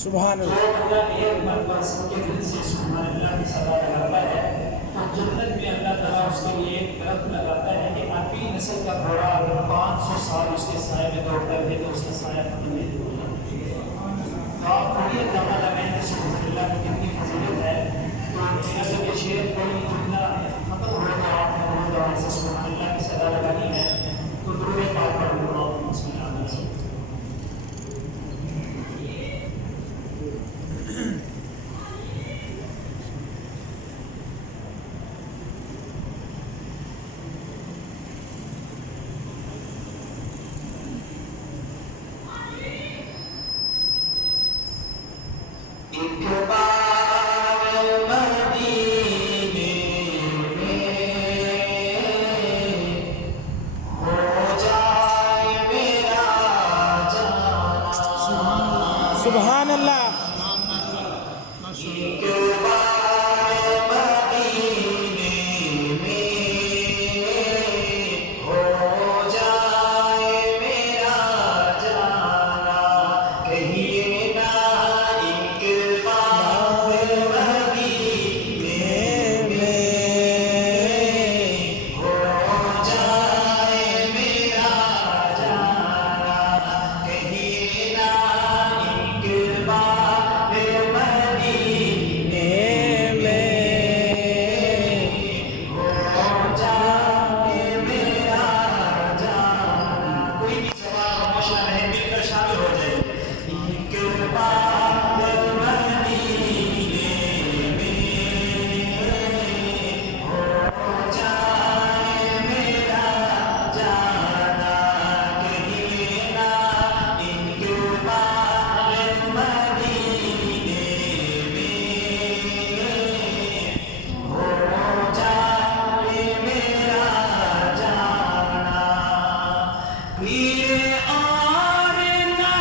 سبحان جو اللہ. بندہ ایک مرتبہ سب کے دل سے سبحان اللہ کی صدا لگاتا ہے تو جنت میں اللہ تعالیٰ اس کے لیے ایک درخت لگاتا ہے کہ اپنی نسل کا گھوڑا اگر 500 سال اس کے سائے میں دوڑتا ہے تو اس کا سایہ ختم نہیں ہوگا. تو آپ تھوڑی اندازہ لگائیں کہ سبحان اللہ کی کتنی فضیلت ہے. تو اگر یہ شعر کوئی جملہ ختم ہو تو آپ نے وہ دعا سے سبحان اللہ کی صدا لگانی ہے تو درود پاک پڑھ لو آپ بسم اللہ الرحمن الرحیم. سبحان اللہ. اور نہ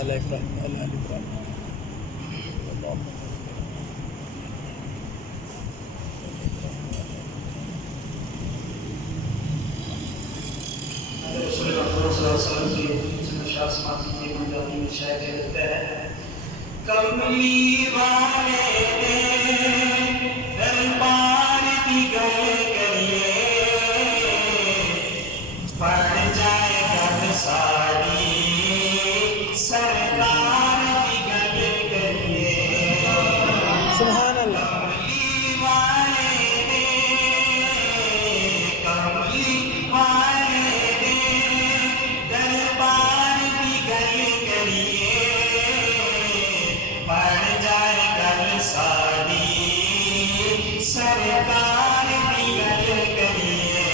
آل ابراہیم وعلی آل ابراہیم رسول اللہ صلی اللہ علیہ وسلم کی جنشاہ سماتی کی منجانی میں شاید کہتے ہیں کملی والے نے دربار کی گل کریے پڑھ جائے گل ساری سرکار کی گل کریے سبحان اللہ کملی والے نے کملی والے نے دربار کی گل کریے پڑھ جائے گل ساری سرکار کی گل کریے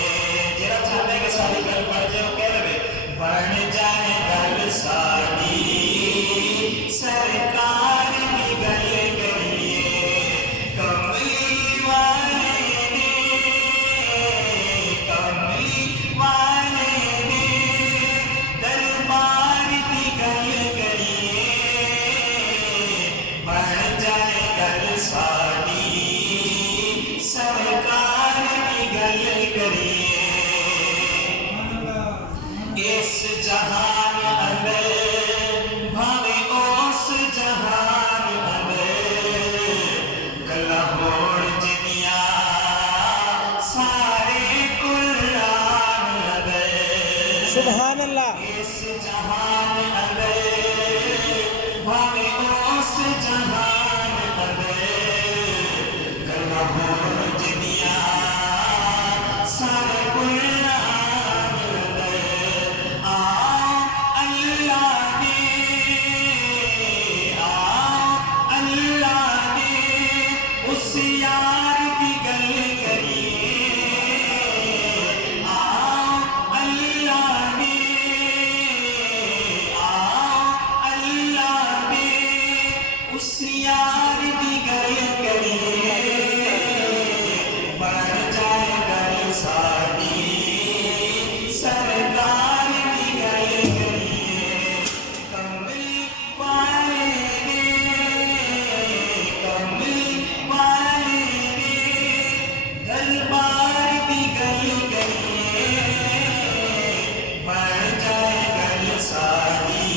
جرا چاہتے کہ ساری گل پڑھ جائے وہ کہہ رہے پڑھ جائے گل ساری سرکار کی گل کریے کملی والے نے کملی والے نے دربار کی گل کریے پڑھ جائے گل ساری سرکار کی گل کریے اس جہان اندر بھاوے اس جہان اندر گلا ہوڑ جنیا سارے قرآن اندر سبحان اللہ اس جہان اندر بھاوے اس جہان اندر گلا ہوڑ جنیا سارے قرآن اندر اللہ نے اس یار کی گل کریے اللہ نے اس یار کی گل کریے پڑھ جائے گل ساری سرکار کی گل کریے کملی والے نے کملی والے نے دربار کی گل کریے پڑھ جائے گل ساری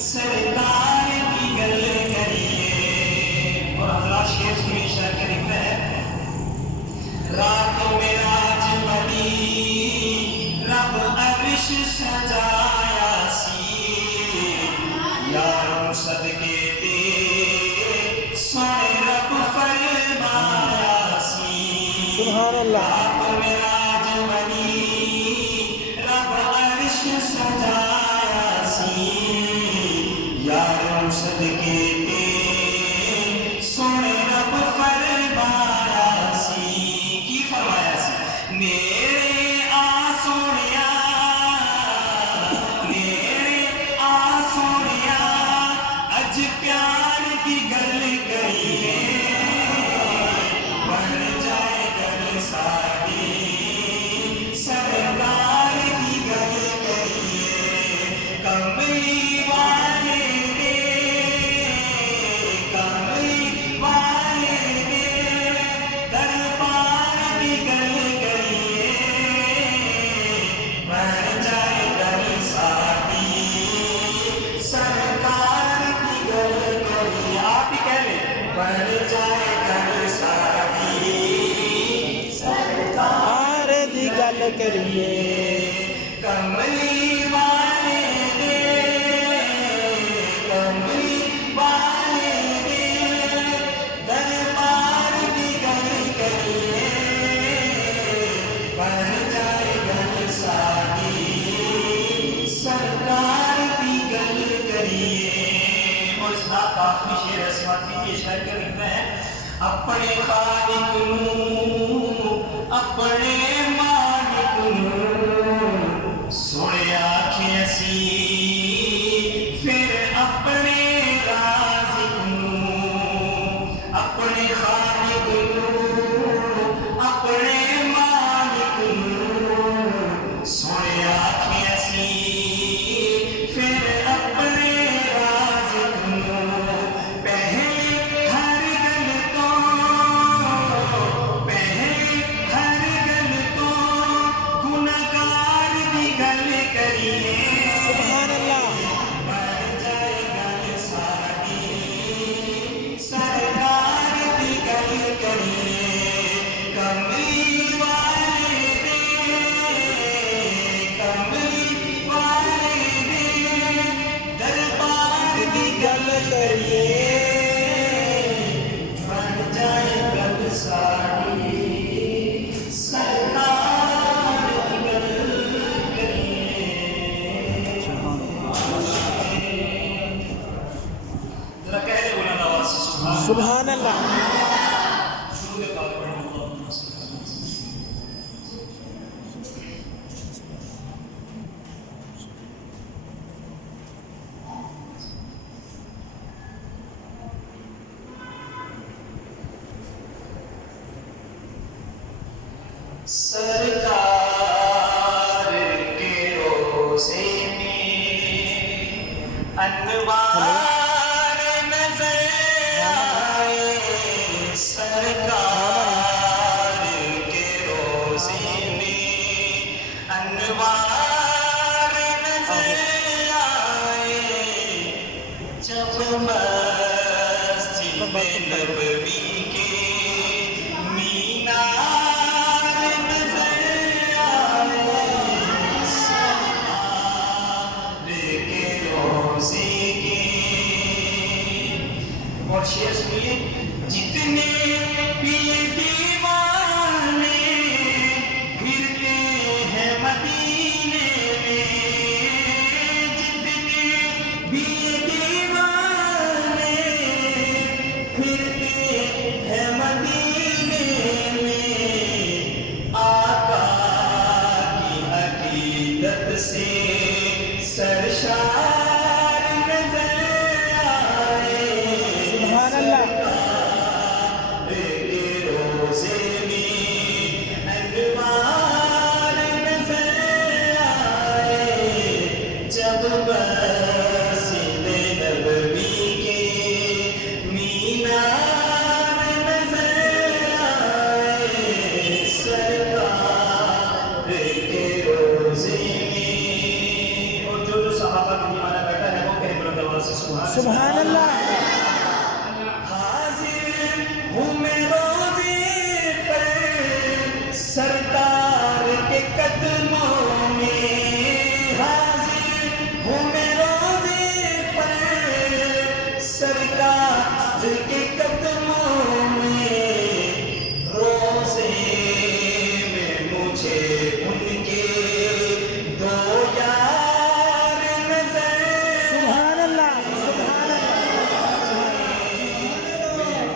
سرکار کی گل کریے اور اگلا شعر سنیے شعر کا لکھا ہے رات معراج بنی رب عرش سجایا سی یاروں صدقے تے سونے رب فرمایا سی سبحان اللہ رات معراج بنی رب عرش سجایا سی یاروں صدقے تے سونے رب فرمایا سی کی فرمایا سی میرے آ سونیا اج پیار کی گل کریے بن جائے گل ساری سرکار کی گل کریے کملی والے نے کملی والے نے دربار کی گل کریے بن جائے گل ساری سرکار کی گل کریے آپ ہی کہہ لیں بن جائے گل ساری سرکار دی گل کریے کملی والے نے کملی والے نے دربار کی گل کریے بن جائے گل ساری سرکار کی گل کریے اور اس بات کا آخری شعر ہے سماتی کی شعر کا لکھنا ہے اپنے خالق نو اپنے مالک نو سونے آنکھیں سی پھر اپنے رازق نو اپنے خالق نو اپنے مالک نو سونے آنکھیں سی پھر اپنے کے لیے بن جائے کل ساری سرکار نکل کریے ذرا کہہ دے بلند آواز سے سبحان اللہ شروع پاک پڑھیں اللہم صلی اللہ علیہ وسلم سرکار کے روزے میں انوار نظر آئے سرکار کے روزے میں انوار نظر آئے جب مسجد نبوی کے مینار اور شعر سنیے جتنے بھی دیوانے پھرتے ہیں مدینے میں جتنے بھی دیوانے پھرتے ہیں مدینے میں آقا کی عقیدت سے سرشار نظر سبحان اللہ جب مسجد نبوی کے مینار نظر آئے سرکار کے روزے میں اور جو صحابہ کا دیوانہ بیٹھا ہے وہ کہے بلند آواز سے سبحان اللہ حاضر ہوں میں روزے پر سرکار کے قدموں میں سرکار کے قدموں میں روزے میں مجھے ان کے دو یار نظر سبحان اللہ سبحان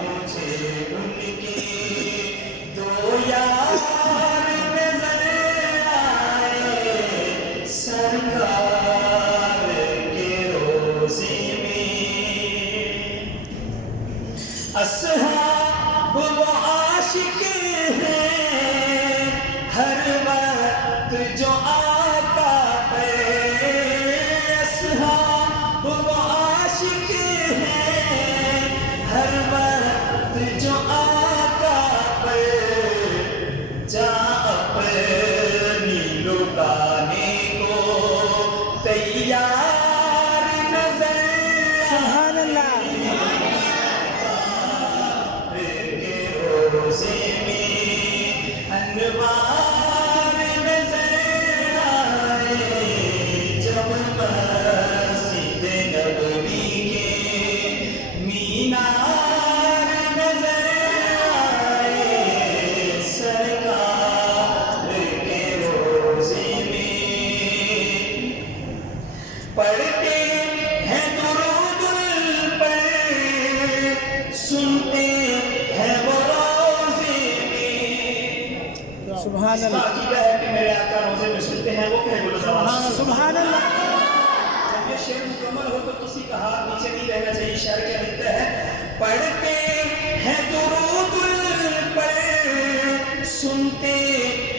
مجھے ان کے دو یار نظر آئے سرکار کے روزے اصحاب و عاشق ہیں ہر وقت جو آقا پہ اصحاب و عاشق ہیں ہر وقت جو آقا پہ جا اپنی لٹانے کو تیار نظر سبحان اللہ روزے میں انوار نظر آئے جب مسجد نبوی کے مینار نظر آئے سرکار کے روزے میں پڑھتے ہیں درود پر سنتے ہیں وہ سبحان اللہ عقیدہ ہے کہ میرے آقا روزے میں سنتے ہیں وہ کہے بولو سبحان اللہ جب یہ شعر مکمل ہو تو کسی کا ہاتھ نیچے نہیں رہنا چاہیے شعر کیا لکھتا ہے پڑھتے ہیں درود پر سنتے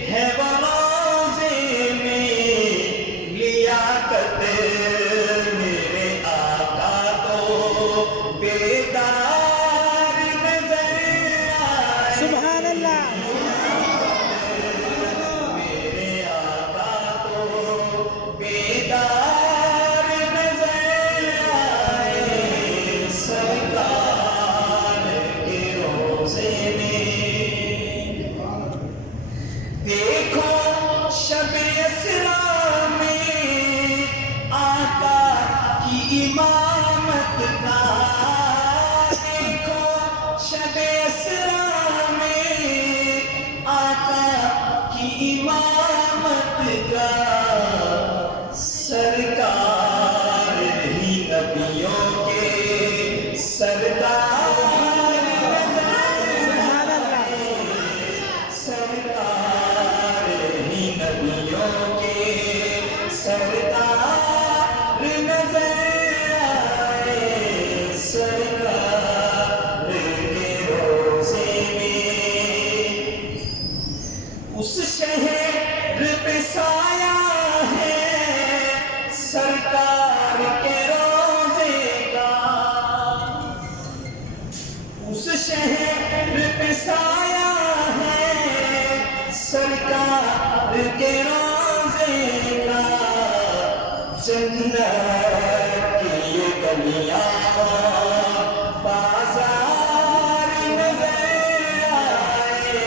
ہیں وہ روزے میں لیاقت میرے آقا تو بیدار نظر آئے سبحان اللہ بیدار نظر آئے بازار نظر آئے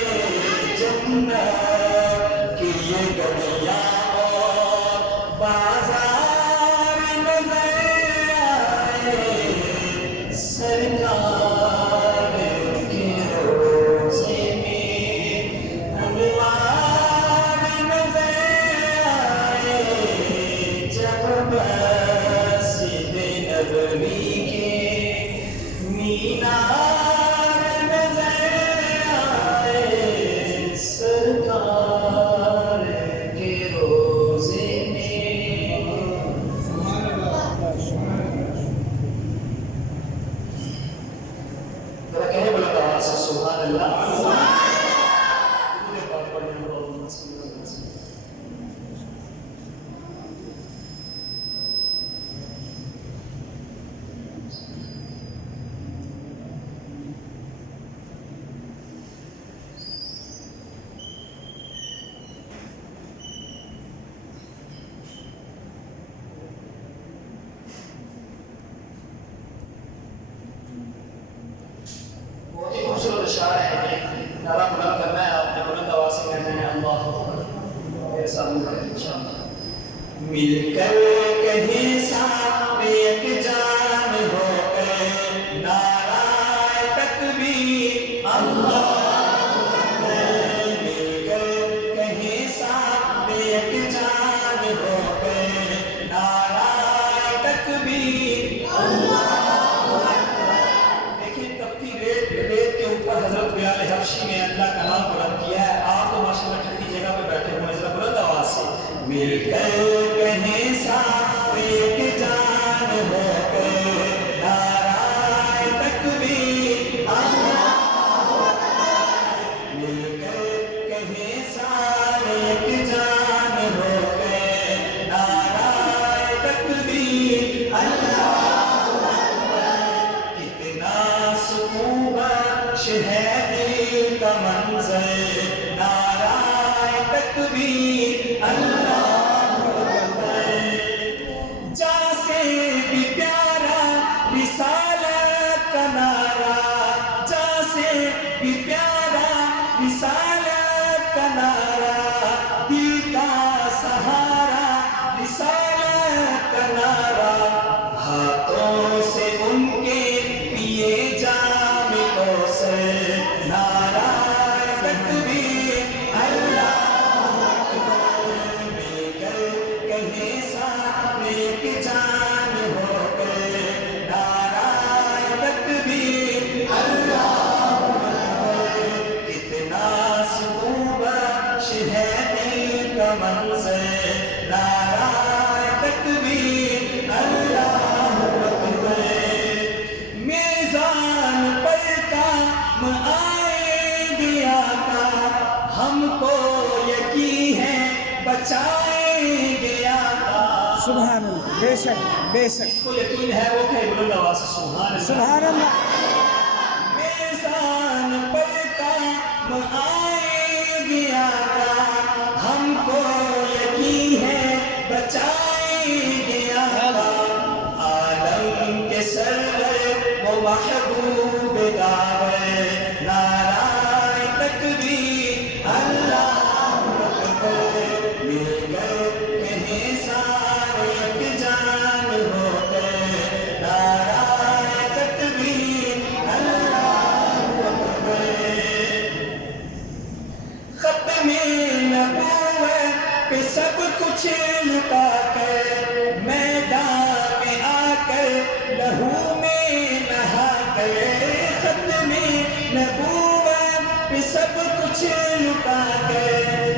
جنت کی یہ گلیاں اور بازار نظر آئے سرکار کے روزے میں انوار نظر آئے جب مسجد نبوی کے مینار نظر آئے سرکار کے روزے میں ذرا کہے بلند آواز سے سبحان اللہ بہت ہی خوبصورت اشعار ہے کہ نعرہ بلند کرنا ہے آپ نے بلند آواز سے کہنا ہے اللہ اکبر میرے ساتھ مل کر انشاءاللہ مل کر کہیں ساتھ ایک جان ہو کر نعرہ تکبیر اللہ اکبر مل کر کہیں ساتھ ایک جان ہو کر نعرہ تکبیر حضرت بلال حبشی نے اللہ کا نام بلند کیا ہے آپ تو ماشاءاللہ ٹھنڈی جگہ پہ بیٹھے ہوئے ذرا بلند آواز سے مل کر کہیں ساتھ ایک جان ہو کر نعرہ تکبیر اللہ مل کر کہیں ساتھ ایک جان ہو کر نعرہ تکبیر اللہ کتنا سکون ہے دل کا منظر نعرہ تکبیر اللہ اکبر جا سے بھی پیارا رسالت کا نعرہ جا سے بھی پیارا رسالت کا نعرہ دل کا سہارا رسالت کا نعرہ ہاتھوں سے ان کے پیے جام کو سے نعرہ تکبیر اللہ اکبر مل کر کہیں ساتھ ایک جان ہو کر نعرہ تکبیر اللہ اکبر کتنا سکون بخش ہے دل کا منظر نعرہ تکبیر اللہ اکبر میزان پر کام آئیں گے آقا ہم کو یقین ہے بچائیں گے آقا سبحان اللہ بے شک بے شک جس کو یقین ہے وہ کہے بلند آواز سے سبحان اللہ سبحان اللہ میزان پر کام آئیں گے آقا ہم کو یقین ہے بچائیں گے آقا عالم کے سرور وہ محبوب داور نعرہ تکبیر اللہ اکبر مل کر کہیں سارے ایک جان ہو کر نعرہ تکبیر اللہ اکبر ختم نبوت پہ سب کچھ لٹا کر میدان میں آ کر لہو میں نہا کر ختم نبوت پہ سب کچھ لٹا کر